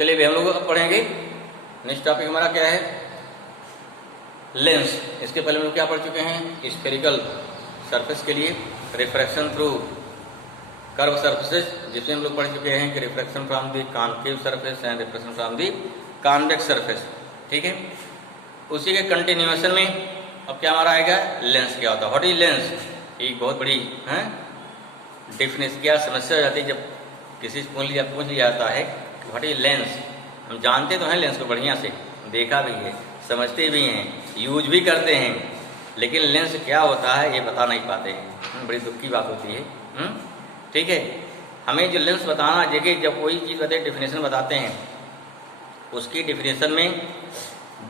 चलिए भी हम लोग अब पढ़ेंगे। नेक्स्ट टॉपिक हमारा क्या है? लेंस। इसके पहले हम लोग क्या पढ़ चुके हैं? स्फेरिकल सरफेस के लिए रिफ्रैक्शन थ्रू कर्व सरफेसेस, जिसमें हम लोग पढ़ चुके हैं कि refraction from the concave surface and refraction from the convex surface. ठीक है, उसी के कंटिन्यूएशन में अब क्या हमारा आएगा? लेंस क्या होता है? What is lens? एक बहुत बड़ी डेफिनेशन क्या समस्या हो जाती है जब किसी से पूछ लिया जाता है व्हाट इज लेंस। हम जानते तो हैं लेंस को, बढ़िया से देखा भी है, समझते भी हैं, यूज भी करते हैं, लेकिन लेंस क्या होता है ये बता नहीं पाते हैं। बड़ी दुख की बात होती है। ठीक है, हमें जो लेंस बताना, देखिए जब कोई चीज़ बताए डेफिनेशन बताते हैं, उसकी डेफिनेशन में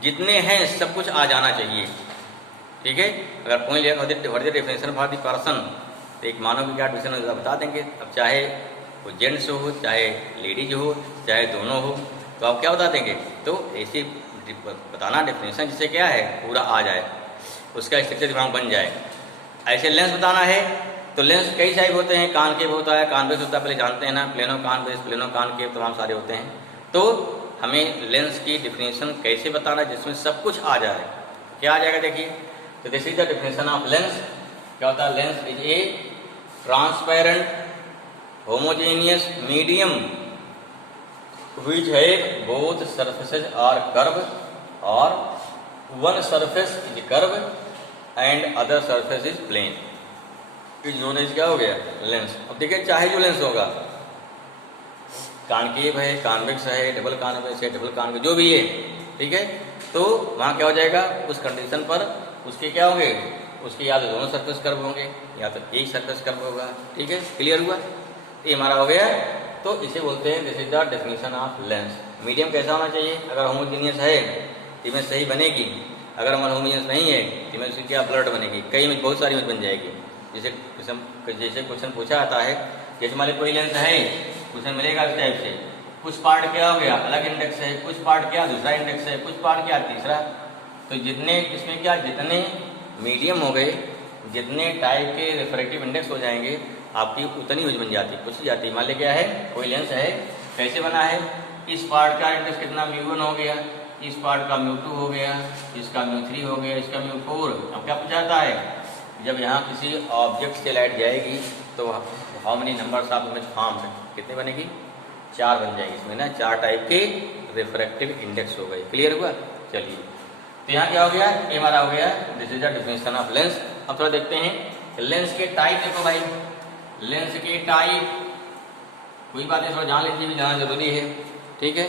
जितने हैं सब कुछ आ जाना चाहिए। ठीक है, अगर पॉइंट लिया डेफिनेशन फॉर द पर्सन, तो एक मानव की क्या डेफिनेशन बता देंगे। अब चाहे वो जेंट्स हो, चाहे लेडीज हो, चाहे दोनों हो, तो आप क्या बता देंगे? तो ऐसी बताना डेफिनेशन जिससे क्या है पूरा आ जाए, उसका स्ट्रक्चर दिमाग बन जाए। ऐसे लेंस बताना है तो लेंस कई टाइप होते हैं। कॉनकेव होता है, कॉन्वेक्स होता है, पहले जानते हैं ना, प्लेनो कॉन्वेक्स, प्लेनो कॉनकेव, तमाम सारे होते हैं। तो हमें लेंस की डेफिनेशन कैसे बताना जिसमें सब कुछ आ जाए? क्या आ जाएगा देखिए, तो this is the definition of lens. क्या होता है? Lens is a transparent homogeneous medium which have both surfaces are curved or one surface is curved and other surface is plane, इस known as क्या हो गया? लेंस। अब देखिए चाहे जो लेंस होगा, कॉनकेव है, कॉन्वेक्स है, डबल कॉन्वेक्स है, डबल कॉन्वेक्स, जो भी है, ठीक है, तो वहाँ क्या हो जाएगा? उस कंडीशन पर उसके क्या होंगे? उसके या तो दोनों सरफेस कर्व होंगे या तो एक सरफेस कर्व होगा। ठीक है, क्लियर हुआ? ये हमारा हो गया। तो इसे बोलते हैं this is the definition of lens. Medium कैसा होना चाहिए? अगर होमोजीनियस है तो इमेज सही बनेगी, अगर हमारा होमोजीनियस नहीं है तो इमेज उसकी क्या ब्लड बनेगी, कई इमेज, बहुत सारी इमेज बन जाएगी। जैसे क्वेश्चन पूछा जाता है, जैसे हमारे कोई लेंस है, क्वेश्चन मिलेगा इस टाइप से, कुछ पार्ट क्या हो गया अलग इंडेक्स है, कुछ पार्ट क्या दूसरा इंडेक्स है, कुछ पार्ट क्या तीसरा। तो जितने इसमें क्या, जितने मीडियम हो गए, जितने टाइप के रिफ्रैक्टिव इंडेक्स हो जाएंगे, आपकी उतनी इमेज बन जाती, कुछ जाती। मान ली क्या है, कोई लेंस है, कैसे बना है? इस पार्ट का इंडेक्स कितना μ1 हो गया, इस पार्ट का μ2 हो गया, इसका μ3 हो गया, इसका μ4। अब क्या पूछा जाता है? जब यहाँ किसी ऑब्जेक्ट से लाइट जाएगी तो how many numbers of image formed, कितने बनेगी? 4 बन जाएगी। इसमें ना 4 टाइप के रिफ्रैक्टिव इंडेक्स हो गए। क्लियर हुआ? चलिए, तो यहाँ क्या हो गया? ये हमारा हो गया this is the definition of lens. अब थोड़ा देखते हैं लेंस के टाइप। देखो भाई, लेंस के टाइप कोई बात नहीं, थोड़ा जान लीजिए, जाना जरूरी है। ठीक है,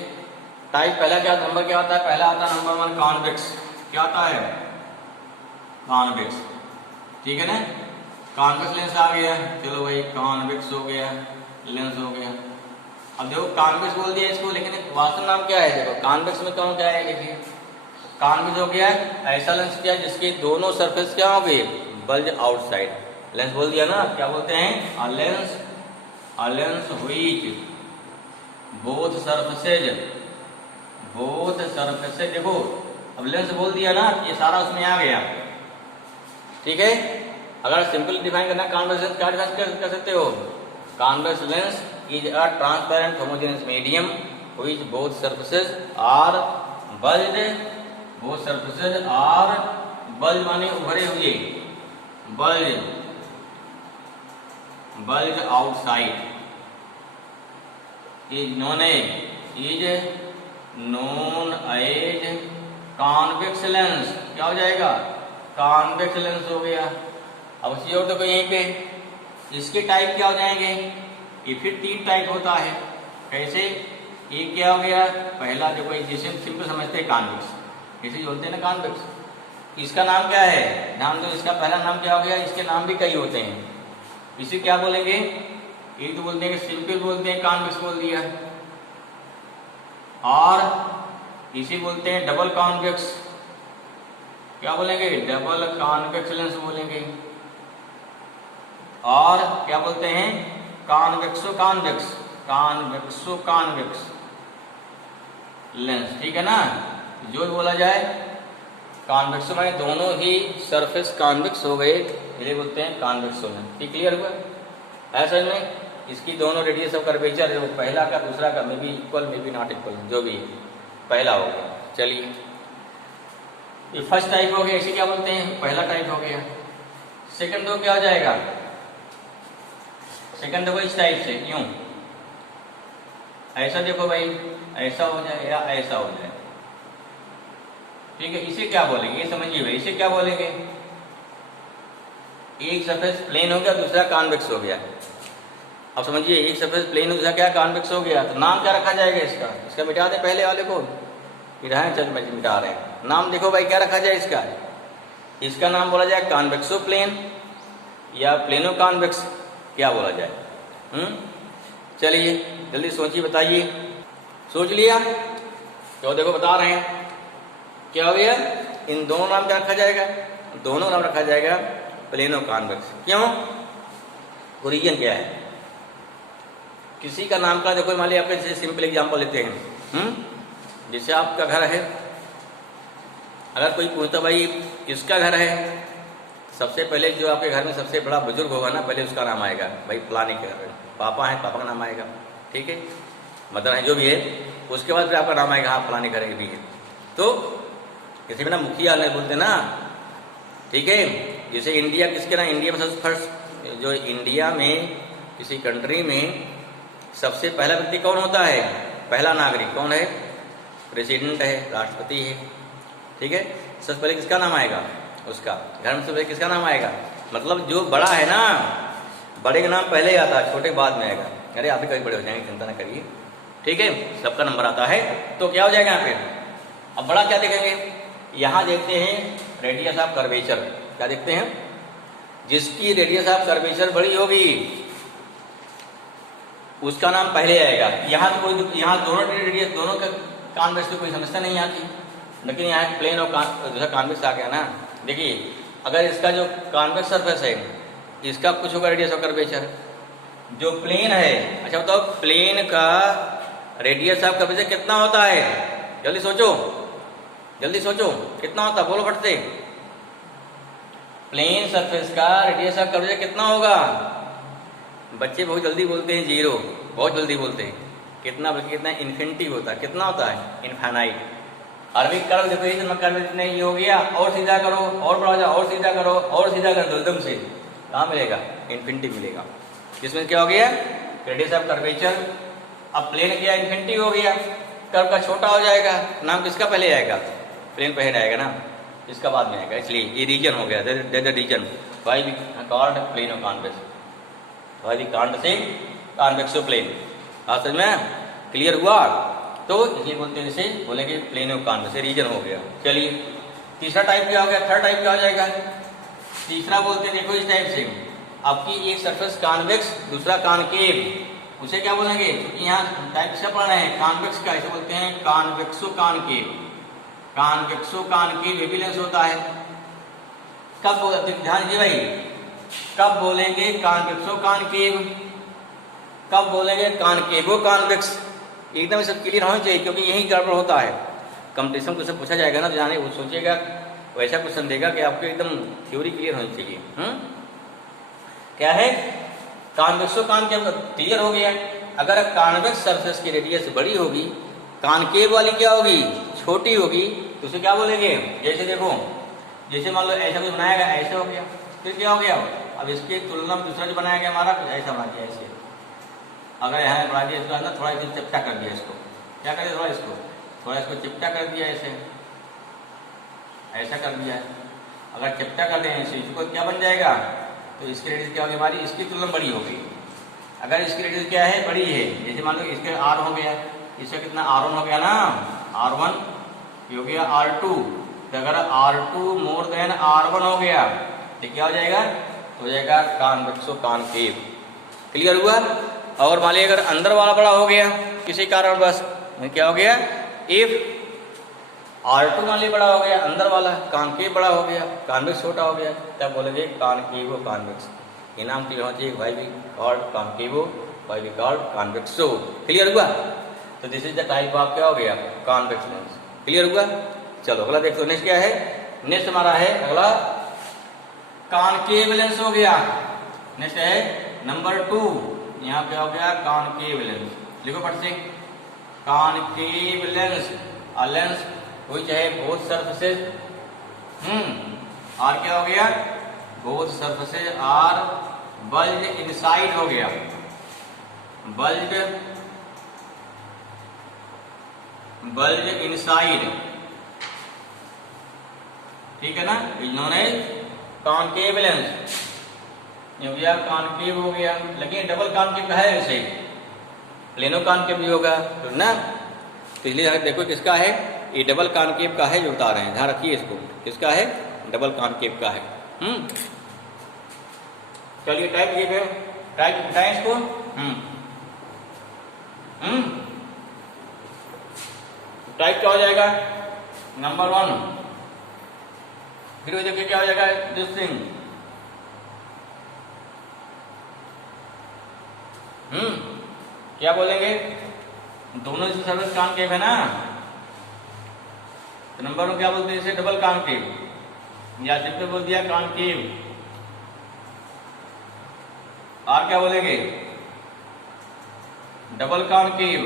टाइप पहला क्या नंबर क्या होता है? पहला आता है नंबर 1 कॉन्वेक्स। क्या होता है? कॉन्वेक्स। ठीक है ना, कॉन्वेक्स लेंस आ गया। चलो भाई, कॉन्वेक्स हो गया, लेंस हो गया। अब देखो कॉन्वेक्स बोल दिया इसको, लेकिन वास्तव नाम क्या है? देखो कॉन्वेक्स में कौन क्या है? देखिए कॉन्वेक्स हो गया ऐसा लेंस क्या जिसके दोनों सरफेस क्या हो गए? Bulge outside. लेंस बोल दिया ना, क्या बोलते हैं? अ लेंस व्हिच बोथ सरफेसेज। देखो अब लेंस बोल दिया ना, ये सारा उसमें आ गया। ठीक है, अगर सिंपल डिफाइन करना कॉन्वेक्स लेंस क्या डिफाइन कर सकते हो? Convex lens is a transparent homogeneous medium which both surfaces are bulge. Both surfaces are bulge माने उभरे हुए, bulge outside, is known as convex lens. क्या हो जाएगा? कॉन्वेक्स लेंस हो गया। अब उसी और देखो यहीं पे इसके टाइप क्या हो जाएंगे? ये फिर 3 टाइप होता है। कैसे? एक क्या हो गया? पहला देखो, जिसे सिंपल समझते हैं कॉन्वेक्स, इसे बोलते हैं ना कॉन्वेक्स। इसका नाम क्या है? नाम दो। इसका पहला नाम क्या हो गया? इसके नाम भी कई होते हैं। इसे क्या बोलेंगे? एक तो बोलते हैं कि सिंपल बोलते हैं, कॉन्वेक्स बोल दिया, और इसे बोलते हैं डबल कॉन्वेक्स। क्या बोलेंगे? डबल कॉन्वेक्स लेंस बोलेंगे। और क्या बोलते हैं? कॉन्वेक्सो कॉन्वेक्स लेंस। ठीक है ना, जो भी बोला जाए कॉन्वेक्सो में दोनों ही सरफेस कॉन्वेक्स हो गए, इसे बोलते हैं कॉन्वेक्सो लेंस। ठीक, क्लियर हुआ? ऐसा में इसकी दोनों रेडियस ऑफ कर्वेचर, पहला का दूसरा का may be equal may be not equal, जो भी है, पहला हो गया। चलिए ये फर्स्ट टाइप हो गया, इसे क्या बोलते हैं, पहला टाइप हो गया। सेकंड तो क्या हो जाएगा, सेकंड देखो इस टाइप से, यूं ऐसा देखो भाई, ऐसा हो जाए या ऐसा हो जाए, ठीक है। इसे क्या बोलेंगे, ये समझिए भाई, इसे क्या बोलेंगे, एक सरफेस प्लेन हो गया, दूसरा कॉन्वेक्स हो गया। अब समझिए, एक सरफेस प्लेन हो, दूसरा क्या कॉन्वेक्स हो गया, तो नाम क्या रखा जाएगा इसका, इसका मिटा दें पहले वाले को, चल मिटा रहे हैं। नाम देखो भाई क्या रखा जाए इसका, इसका नाम बोला जाए कॉन्वेक्सो प्लेन या प्लेनो कॉन्वेक्स, क्या बोला जाए। चलिए जल्दी सोचिए, बताइए, सोच लिया तो देखो बता रहे हैं क्या हो गया, इन दोनों नाम क्या रखा जाएगा, दोनों नाम रखा जाएगा प्लेनो कॉन्वेक्स। क्यों, ओरिजिन क्या है, किसी का नाम का देखो, मान लिया आपके जैसे सिंपल एग्जांपल लेते हैं, जैसे आपका घर है, अगर कोई पूछता भाई किसका घर है, सबसे पहले जो आपके घर में सबसे बड़ा बुजुर्ग होगा ना, पहले उसका नाम आएगा, भाई फलाने के घर, पापा है पापा का नाम आएगा, ठीक है, मदर है जो भी है, उसके बाद फिर आपका नाम आएगा, हाँ फलाने घर भी है। तो किसी में ना मुखिया नहीं बोलते ना, ठीक है। जैसे इंडिया, किसके ना, इंडिया में सबसे फर्स्ट, जो इंडिया में किसी कंट्री में सबसे पहला व्यक्ति कौन होता है, पहला नागरिक कौन है, प्रेसिडेंट है, राष्ट्रपति है, ठीक है। सबसे पहले किसका नाम आएगा, उसका घर में सबसे पहले किसका नाम आएगा, मतलब जो बड़ा है ना, बड़े का नाम पहले आता है, छोटे बाद में आएगा। अरे आप भी कभी बड़े हो जाएंगे, चिंता ना करिए, ठीक है, सबका नंबर आता है। तो क्या हो जाएगा यहाँ पे, अब बड़ा क्या देखेंगे, यहाँ देखते हैं रेडियस ऑफ कर्वेचर, क्या देखते हैं, जिसकी रेडियस ऑफ कर्वेचर बड़ी होगी उसका नाम पहले आएगा। यहाँ तो कोई, यहाँ दोनों रेडियस, दोनों का कॉन्वेक्स की कोई समस्या नहीं आती, लेकिन यहाँ प्लेन और दूसरा कॉन्वेक्स आ गया ना। देखिए अगर इसका जो कॉन्वेक्स सरफेस है, इसका कुछ होगा रेडियस ऑफ कर्वेचर, जो प्लेन है, अच्छा बताओ प्लेन का रेडियस ऑफ कर्वेचर कितना होता है, जल्दी सोचो, जल्दी सोचो, कितना होता, बोलो फट से, प्लेन सरफेस का रेडियस ऑफ कर्वेचर कितना होगा, बच्चे बहुत जल्दी बोलते हैं जीरो, बहुत जल्दी बोलते हैं, कितना, बल्कि कितना, इन्फिनिटी होता है, कितना होता है, इनफाइनाइट। अरबिक कर्व देखो, ये कर्व इतने ये हो गया, और सीधा करो, और बढ़ा जाओ, और सीधा करो, और सीधा कर दो एकदम से, कहाँ मिलेगा, इन्फिनिटी मिलेगा, जिसमें क्या हो गया, रेडियस ऑफ कर्वेचर। अब प्लेन क्या, इन्फिनिटी हो गया, कर्व का छोटा हो जाएगा, नाम किसका पहले आएगा, प्लेन पहले आएगा ना, इसका बाद में आएगा, इसलिए ये रीजन हो गया, that reason why we called plano convex, why we called say convexo plane. आज समझ में क्लियर हुआ, तो इसलिए बोलते हैं, इसे बोलेंगे प्लेनो कॉन्वेक्स, रीजन हो गया। चलिए तीसरा टाइप क्या हो गया, थर्ड टाइप क्या हो जाएगा, तीसरा बोलते हैं देखो इस टाइप से, आपकी एक सरफेस कॉन्वेक्स दूसरा कॉनकेव, उसे क्या बोलेंगे, क्योंकि यहाँ टाइप से पढ़ रहे हैं कॉन्वेक्स का, इसे बोलते हैं कॉन्वेक्सो कॉनकेव, कॉन्वेक्सो कॉनकेव वेवलेंस होता है। कब बोलते, ध्यान दीजिए भाई, कब बोलेंगे कॉन्वेक्सो कॉनकेव, कब बोलेंगे कॉनकेवो कॉन्वेक्स, एकदम सब क्लियर होना चाहिए, क्योंकि यही गड़बड़ होता है। कंपटीशन क्वेश्चन पूछा जाएगा ना, तो जाने वो सोचिएगा वैसा क्वेश्चन देगा कि आपको एकदम थ्योरी क्लियर होनी चाहिए। क्या है, कॉन्वेक्सो कॉनकेव क्लियर हो गया। अगर कॉन्वेक्स सरफेस की रेडियस बड़ी होगी, कॉनकेव वाली क्या होगी, छोटी होगी, तो उसे क्या बोलेंगे, जैसे देखो, जैसे मान लो ऐसा कुछ बनाया गया, ऐसे हो गया, फिर क्या हो गया, अब इसकी तुलना में दूसरा जो बनाया गया हमारा, कुछ ऐसा बना दिया, ऐसे अगर यहाँ बना दिया, इसको अंदर थोड़ा इसको चिपटा कर दिया, इसको क्या कर दिया, थोड़ा इसको चिपटा कर दिया, ऐसे ऐसा कर दिया है। अगर चिपटा कर दें ऐसे, इसको क्या बन जाएगा, तो इसकी रेडियस क्या होगी हमारी, इसकी तुलना बड़ी हो गई। अगर इसकी रेडियस क्या है, बड़ी है, जैसे मान लो इसके R हो गया, इसका कितना R1 हो गया ना, R1 हो गया R2, तो अगर R2 मोर देन R1 हो गया तो क्या हो जाएगा, तो हो जाएगा कॉन्वेक्सो कॉनकेव। क्लियर हुआ। और मान लीजिए अगर अंदर वाला बड़ा हो गया किसी कारण बस, क्या हो गया, इफ R2 मान लीजिए बड़ा हो गया, अंदर वाला कॉनकेव बड़ा हो गया, कॉन्वेक्स छोटा हो गया, तब बोलेंगे कॉनकेवो कॉन्वेक्स। ये नाम क्लियर होना चाहिए, why we called concavo, why we called convexo. Clear हुआ। तो this is the type of क्या हो गया, कॉन्वेक्स लेंस। क्लियर हुआ। चलो अगला देखो, नेक्स्ट क्या है, नेक्स्ट हमारा है अगला कॉनकेव लेंस हो गया। नेक्स्ट है नंबर 2, यहाँ क्या हो गया, कॉनकेव लेंस। लिखो फट से, concave lens, a lens which have both surfaces, और क्या हो गया, both surfaces are bulge inside हो गया, बल्ज इनसाइड, ठीक है ना, is known as concave lens. ये हो गया कॉनकेव हो गया, लेकिन डबल कॉनकेव का है वैसे, प्लेनो कॉनकेव भी होगा तो ना, तो इसलिए देखो किसका है, ये डबल कॉनकेव का है जो बता रहे हैं, ध्यान रखिए इसको, किसका है, डबल कॉनकेव का है। चलिए टाइप कीजिए, टाइप बताएं इसको। टाइप क्या हो जाएगा, नंबर 1, फिर देखिए क्या हो जाएगा, दिस थिंग, क्या बोलेंगे, दोनों इसमें सर्विस कॉनकेव है ना, तो नंबर 1 क्या बोलते हैं, इसे डबल कॉनकेव, या सिंपल बोल दिया कॉनकेव। और क्या बोलेंगे, डबल कॉनकेव,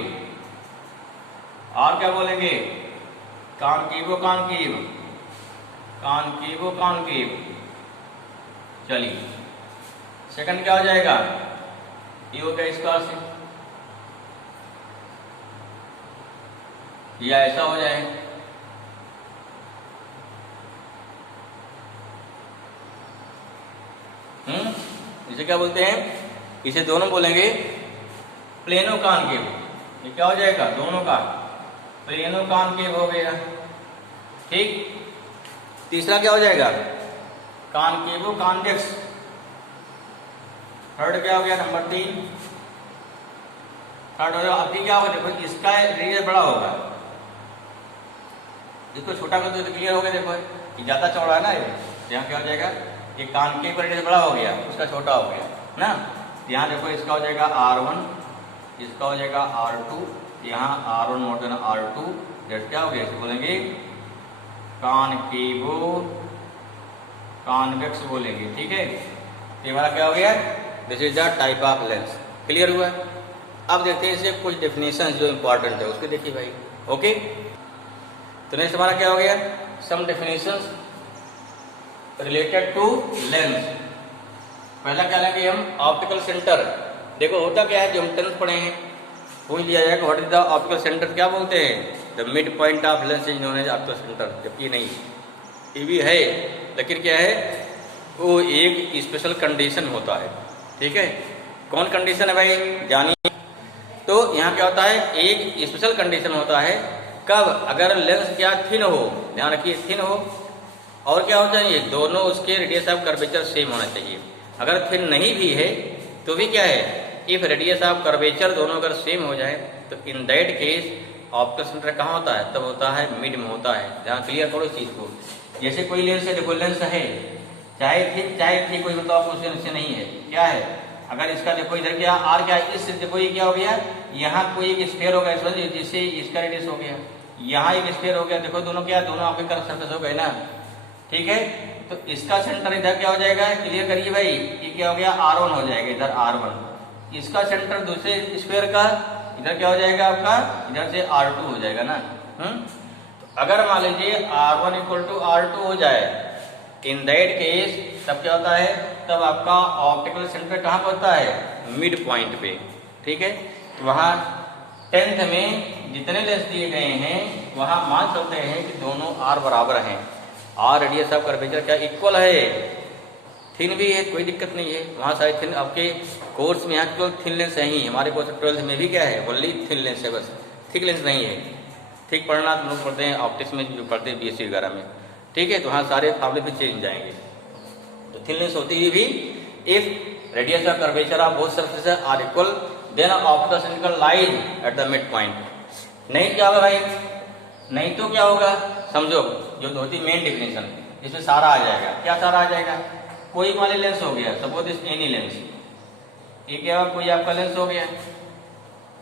और क्या बोलेंगे, कॉनकेवो कॉनकेव, कॉनकेवो कॉनकेव। चलिए सेकंड क्या हो जाएगा, ये हो गया इसका से, या ऐसा हो जाए, इसे क्या बोलते हैं, इसे दोनों बोलेंगे प्लेनो कॉनकेव। ये क्या हो जाएगा, दोनों का प्लेनो कॉनकेव हो गया, ठीक। तीसरा क्या हो जाएगा, कॉनकेवो कॉन्वेक्स। थर्ड क्या हो गया, नंबर 3, थर्ड हो गया। अभी क्या होगा, देखो इसका रेडियस बड़ा होगा, इसको छोटा कर दो तो क्लियर हो गया, देखो ये ज्यादा चौड़ा है ना, ये यहाँ क्या हो जाएगा, ये कॉनकेव रेडियस बड़ा हो गया, उसका छोटा हो गया ना। यहाँ देखो इसका हो जाएगा R1, इसका हो जाएगा R2, यहाँ R1 more than R2, date क्या हो गया, इसे बोलेंगे कॉनकेवो कॉन्वेक्स बोलेंगे, ठीक है। ये हमारा क्या हो गया, this is the type of lens, clear हुआ। अब देखते हैं इसे कुछ डेफिनेशन जो इंपॉर्टेंट है उसको देखिए भाई, ओके। तो नेक्स्ट हमारा क्या हो गया, सम डेफिनेशंस रिलेटेड टू लेंस। पहला क्या लेंगे हम, ऑप्टिकल सेंटर। देखो होता क्या है, जो हम 10th पढ़े हैं पूछ लिया जाएगा what is the optical centre, क्या बोलते हैं, the mid point of lens is known as optical centre. जबकि नहीं, ये भी है, लेकिन क्या है, वो एक स्पेशल कंडीशन होता है, ठीक है। कौन कंडीशन है भाई, जानिए। तो यहाँ क्या होता है, एक स्पेशल कंडीशन होता है, कब, अगर लेंस क्या थिन हो, ध्यान रखिए थिन हो, और क्या होना चाहिए, दोनों उसके रेडियस ऑफ कर्वेचर सेम होना चाहिए। अगर थिन नहीं भी है तो भी क्या है, इफ रेडियस ऑफ कर्वेचर दोनों अगर सेम हो जाए तो in that case optical centre कहाँ होता है, तब होता है मिड में होता है। ध्यान क्लियर करो इस चीज को। जैसे कोई लेंस है, देखो लेंस है, चाहे थिन चाहे थी, कोई मतलब आपको से नहीं है, क्या है, अगर इसका देखो इधर क्या आर क्या है, इस देखो ये क्या हो गया, यहाँ कोई एक स्फीयर हो गया, जिससे इसका रेडियस हो गया, यहाँ एक स्फीयर हो गया, देखो दोनों क्या, दोनों आपके कर्व सरफेस हो गए ना, ठीक है। तो इसका सेंटर इधर क्या हो जाएगा, क्लियर करिए भाई, ये क्या हो गया, R1 हो जाएगा, इधर R1। इसका सेंटर दूसरे स्फीयर का इधर क्या हो जाएगा आपका, इधर से R2 हो जाएगा ना। तो अगर मान लीजिए R1 इक्वल टू R2 हो जाए, इन दैट केस तब क्या होता है, तब आपका ऑप्टिकल सेंटर कहाँ पर होता है, मिड पॉइंट पे, ठीक है। तो वहाँ 10th में जितने लेंस दिए गए हैं वहाँ मान सकते हैं कि दोनों R बराबर हैं, आर रेडियस ऑफ कर्वेचर क्या इक्वल है, थिन भी है, कोई दिक्कत नहीं है। वहाँ सारे थिन आपके कोर्स में यहाँ केवल थिन लेंस है ही, हमारे कोर्स 12th में भी क्या है, ओनली थिन लेंस है, बस थिक लेंस नहीं है। थिक पढ़ना तो लोग पढ़ते हैं ऑप्टिक्स में, जो पढ़ते हैं BSc वगैरह में, ठीक है। तो वहाँ सारे फार्मूले भी चेंज जाएंगे। तो थिन लेंस होती हुई भी if radius of curvature of both surfaces are equal then optical centre lies at the mid point. नहीं क्या होगा भाई, नहीं तो क्या होगा, समझो जो होती मेन डिफिनेशन, इसमें सारा आ जाएगा। क्या सारा आ जाएगा, कोई वाले लेंस हो गया, सपोज इस एनी लेंस, ये क्या हुआ, कोई आपका लेंस हो गया,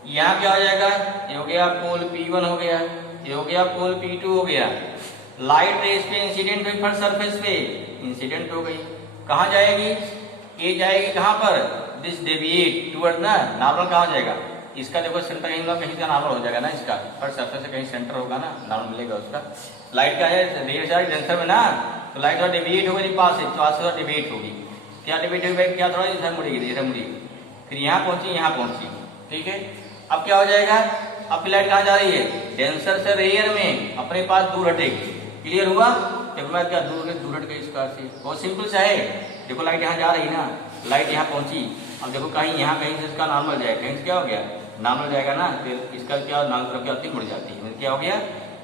यहाँ क्या हो जाएगा, ये हो गया पोल P1 हो गया, ये हो गया पोल P2 हो गया। लाइट रे इस पे इंसिडेंट हुई, फर्स्ट सरफेस पे इंसिडेंट हो गई, कहाँ जाएगी, ये जाएगी कहाँ पर, दिस डेविएट टुवर्ड ना, नॉर्मल कहाँ हो जाएगा इसका, देखो सेंटर कहीं ना कहीं का नॉर्मल हो जाएगा ना इसका, फर्स्ट सरफेस से कहीं सेंटर होगा ना, नॉर्मल मिलेगा उसका। लाइट का है रेडियस है डेंसर में ना, तो लाइट थोड़ा डेविएट होगी पास से, पास से थोड़ा डेविएट होगी, क्या डेविएट होगी, क्या थोड़ा इधर मुड़ेगी, इधर मुड़ेगी, फिर यहाँ पहुंची, यहाँ पहुंची, ठीक है। अब क्या हो जाएगा, अब लाइट कहाँ जा रही है, डेंसर से रेयर में अपने पास दूर हटेगी, क्लियर हुआ। देखो मैं क्या दूर हट गई इसका से, बहुत सिंपल सा है। देखो लाइट यहाँ जा रही ना, लाइट यहाँ पहुंची, अब देखो कहीं यहाँ कहीं से इसका नॉर्मल जाएगा, कहीं से क्या हो गया नॉर्मल जाएगा ना, फिर इसका क्या नाम तरफ क्या होती है, मुड़ जाती है, क्या हो गया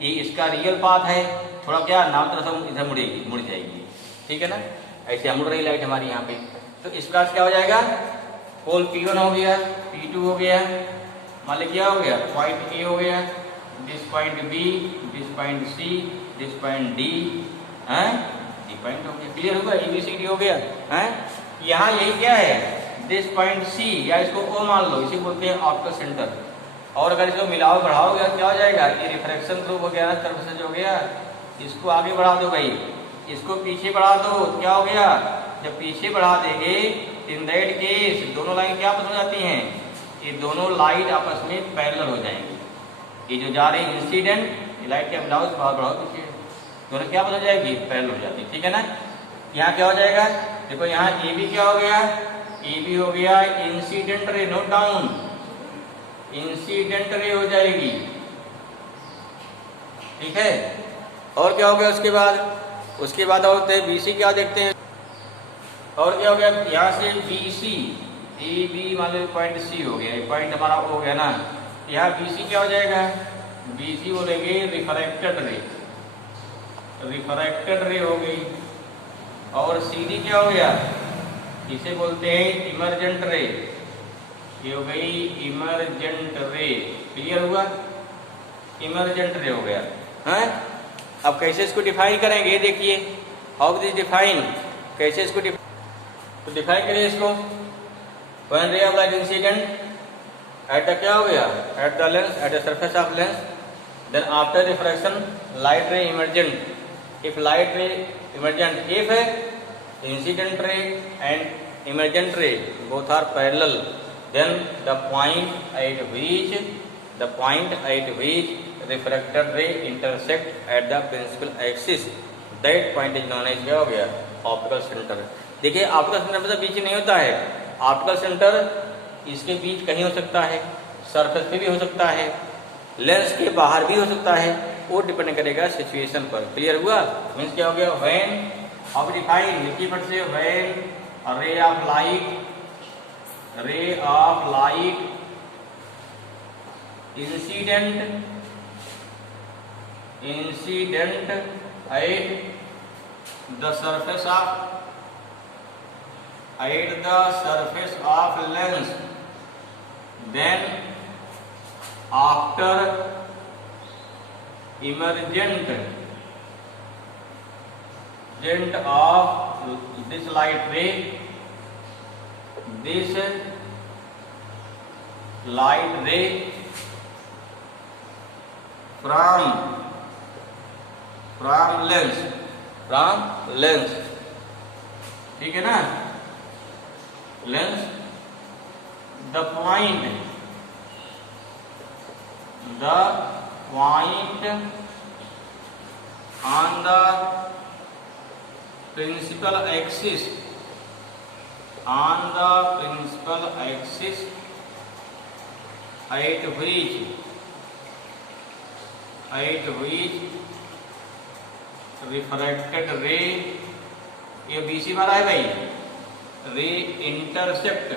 ये इसका रियल पाथ है, थोड़ा क्या नाम तरफ से इधर मुड़ेगी, मुड़ जाएगी, ठीक है ना। ऐसे मुड़ रही लाइट हमारी यहाँ पे, तो इस प्रकार क्या हो जाएगा, पोल P1 हो गया, P2 हो गया, मान ली क्या हो गया, पॉइंट A हो गया, this point B, this point C, this point D है, D पॉइंट हो गया, क्लियर होगा, ABCD हो गया है। यहाँ यही क्या है, दिस पॉइंट C, या इसको O मान लो, इसे बोलते हैं ऑप्टिकल सेंटर। और अगर इसको मिलाओ बढ़ाओगे क्या हो जाएगा, ये रिफ्रैक्शन प्रूफ हो गया ना, सरफेस हो गया, इसको आगे बढ़ा दो भाई, इसको पीछे बढ़ा दो, क्या हो गया, जब पीछे बढ़ा देंगे इन दैट केस दोनों लाइन क्या आपस में हो जाती हैं, ये दोनों लाइट आपस में पैरेलल हो जाएंगी। ये जो जा रही इंसिडेंट, ये लाइट क्या बढ़ाओ, बढ़ाओ पीछे, दोनों क्या हो जाएगी, पैरेलल हो जाती है, ठीक है ना। यहाँ क्या हो जाएगा, देखो यहाँ ए बी क्या हो गया, ए बी हो गया incident ray, note down, incident ray हो जाएगी, ठीक है। और क्या हो गया उसके बाद और बीसी क्या देखते हैं, और क्या हो गया, यहाँ से बीसी ए बी मान लो पॉइंट सी हो गया, पॉइंट हमारा हो गया ना, यहाँ बीसी क्या हो जाएगा, बीसी बोलेंगे रिफ्रैक्टेड रे, रिफ्रैक्टेड रे हो गई। और सीडी क्या हो गया, इसे बोलते हैं इमर्जेंट रे, ये हो गई इमर्जेंट रे, क्लियर हुआ, इमर्जेंट रे हो गया है। अब कैसे इसको डिफाइन करेंगे, देखिए हाउ दिस डिफाइन, कैसे इसको तो डिफाइन करिए इसको, when ray of light incident at the क्या हो गया, at the lens, at the surface of lens, then after refraction light ray emergent, if light ray emergent, if incident ray and emergent ray both are parallel, then the point at which refracted ray intersect at the principal axis, that point is known as क्या हो गया, optical centre. देखिए optical centre मतलब बीच नहीं होता है, optical centre इसके बीच कहीं हो सकता है, सरफेस पे भी हो सकता है, लेंस के बाहर भी हो सकता है, वो डिपेंड करेगा सिचुएशन पर, क्लियर हुआ। मीन्स क्या हो गया, व्हेन अब डिफाइन लिखिए फट से, when ray of light incident at the surface of lens, then after emergent of this light ray from lens, ठीक है ना, lens, the point on the principal axis at which refracted ray, ये BC मारा है भाई, रे intercept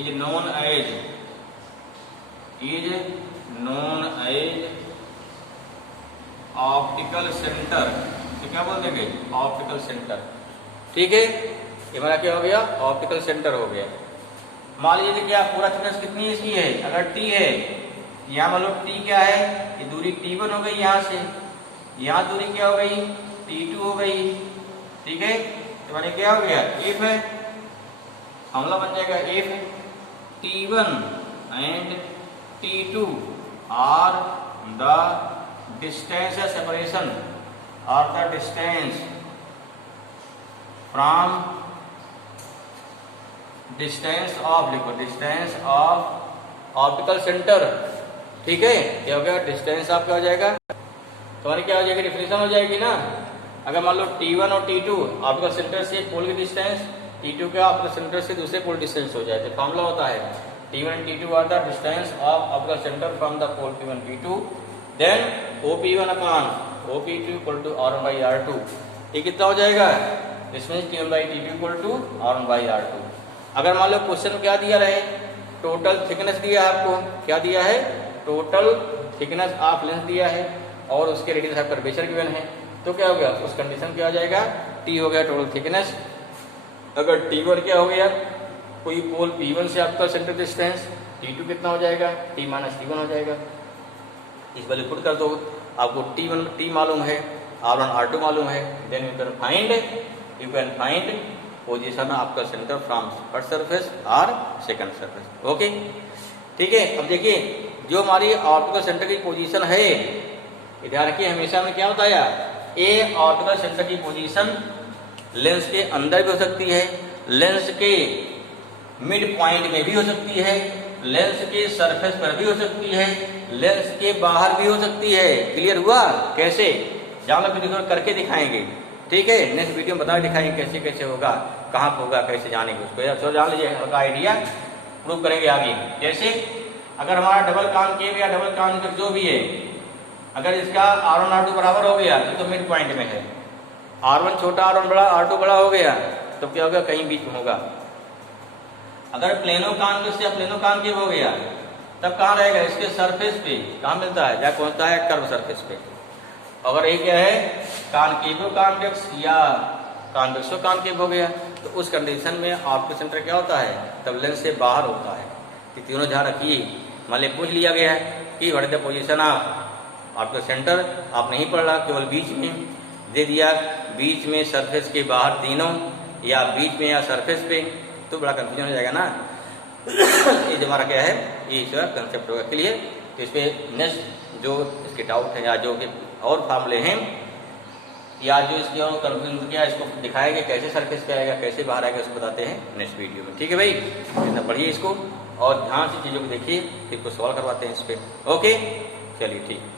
is known as optical centre, तो क्या बोल देंगे, ऑप्टिकल सेंटर, ठीक है। ये हमारा क्या हो गया, ऑप्टिकल सेंटर हो गया। मान लीजिए क्या पूरा थिकनेस कितनी इसकी है, अगर T है, यहाँ मान लो T क्या है, ये दूरी T1 हो गई, यहाँ से यहाँ दूरी क्या हो गई, T2 हो गई, ठीक है। तो मैंने क्या हो गया, इफ हमला बन जाएगा, if T1 and T2 are the distance separation or the distance from distance of, लिखो distance of ऑप्टिकल सेंटर, ठीक है। क्या हो गया, डिस्टेंस आपका हो जाएगा, तुम्हारी क्या हो जाएगी, डिफरेंशियल हो जाएगी ना। अगर मान लो T1 और T2 ऑप्टिकल सेंटर से पोल की डिस्टेंस, T2 का ऑप्टिकल सेंटर से दूसरे पोल डिस्टेंस हो जाए, तो फॉर्मूला होता है T1 and T2 are the distance of optical centre from the pole P1 P2, then OP1 upon OP2 equal to R1 by R2। ये कितना हो जाएगा, इसमें T1 by T2 equal to R1 by R2। अगर मान लो question में क्या दिया रहे, टोटल थिकनेस दिया है आपको, क्या दिया है, टोटल थिकनेस ऑफ लेंस दिया है और उसके रेडियस ऑफ कर्वेचर गिवन है, तो क्या हो गया, उस कंडीशन क्या हो जाएगा, T हो गया टोटल थिकनेस। अगर T1 क्या हो गया, कोई पोल P1 से आपका सेंटर डिस्टेंस, T2 कितना हो जाएगा, T माइनस T1 हो जाएगा। इस वैल्यू पुट कर दो, आपको T1 T मालूम है, R1 R2 मालूम है, then you can find position आपका सेंटर फ्रॉम फर्स्ट सरफेस और सेकंड सरफेस। ओके, ठीक है। अब देखिए जो हमारी ऑप्टिकल सेंटर की पोजीशन है, ध्यान रखिए हमेशा में क्या बताया, ए ऑप्टिकल सेंटर की पोजीशन लेंस के अंदर भी हो सकती है, लेंस के मिड पॉइंट में भी हो सकती है, लेंस के सरफेस पर भी हो सकती है, लेंस के बाहर भी हो सकती है। क्लियर हुआ, कैसे जान लो, करके दिखाएंगे, ठीक है। नेक्स्ट वीडियो में बता दिखाएंगे कैसे कैसे होगा, कहाँ पर होगा, कैसे जानेंगे उसको, तो जान लीजिए, हल्का आइडिया प्रूव करेंगे आगे। जैसे अगर हमारा डबल कॉनकेव या डबल कॉन्वेक्स जो भी है, अगर इसका R1 R2 बराबर हो गया तो मिड पॉइंट में है, R1 छोटा R1 बड़ा R2 बड़ा हो गया तो क्या होगा, कहीं बीच में होगा। अगर प्लेनो कॉन्वेक्स या प्लेनो कॉनकेव हो गया तब कहाँ रहेगा, इसके सरफेस पे कहाँ मिलता है, जा पहुंचता है कर्व सरफेस पे। अगर ये क्या है, कॉनकेव कॉन्वेक्स या कॉन्वेक्सो कॉनकेव हो गया तो उस कंडीशन में ऑप्टिकल सेंटर क्या होता है, तब लेंस से बाहर होता है। कि तीनों ध्यान रखिए, मान ली पूछ लिया गया है कि what is the position of optical centre, आप नहीं पढ़ रहा, केवल बीच में दे दिया, बीच में सरफेस के बाहर तीनों, या बीच में या सरफेस पे, तो बड़ा कंफ्यूजन हो जाएगा ना। ये जो हमारा क्या है, ये इसका कंसेप्ट होगा क्लियर। तो इस पर नेक्स्ट जो इसके डाउट है या जो कि और फार्मूले हैं या जो इसके और कंफ्यूजन क्या, इसको दिखाएंगे कैसे सरफेस पे आएगा, कैसे बाहर आएगा, उसको बताते हैं नेक्स्ट वीडियो में, ठीक है भाई। इतना पढ़िए इसको और ध्यान से चीज़ों को देखिए, फिर को सवाल करवाते हैं इस पर। ओके, चलिए ठीक।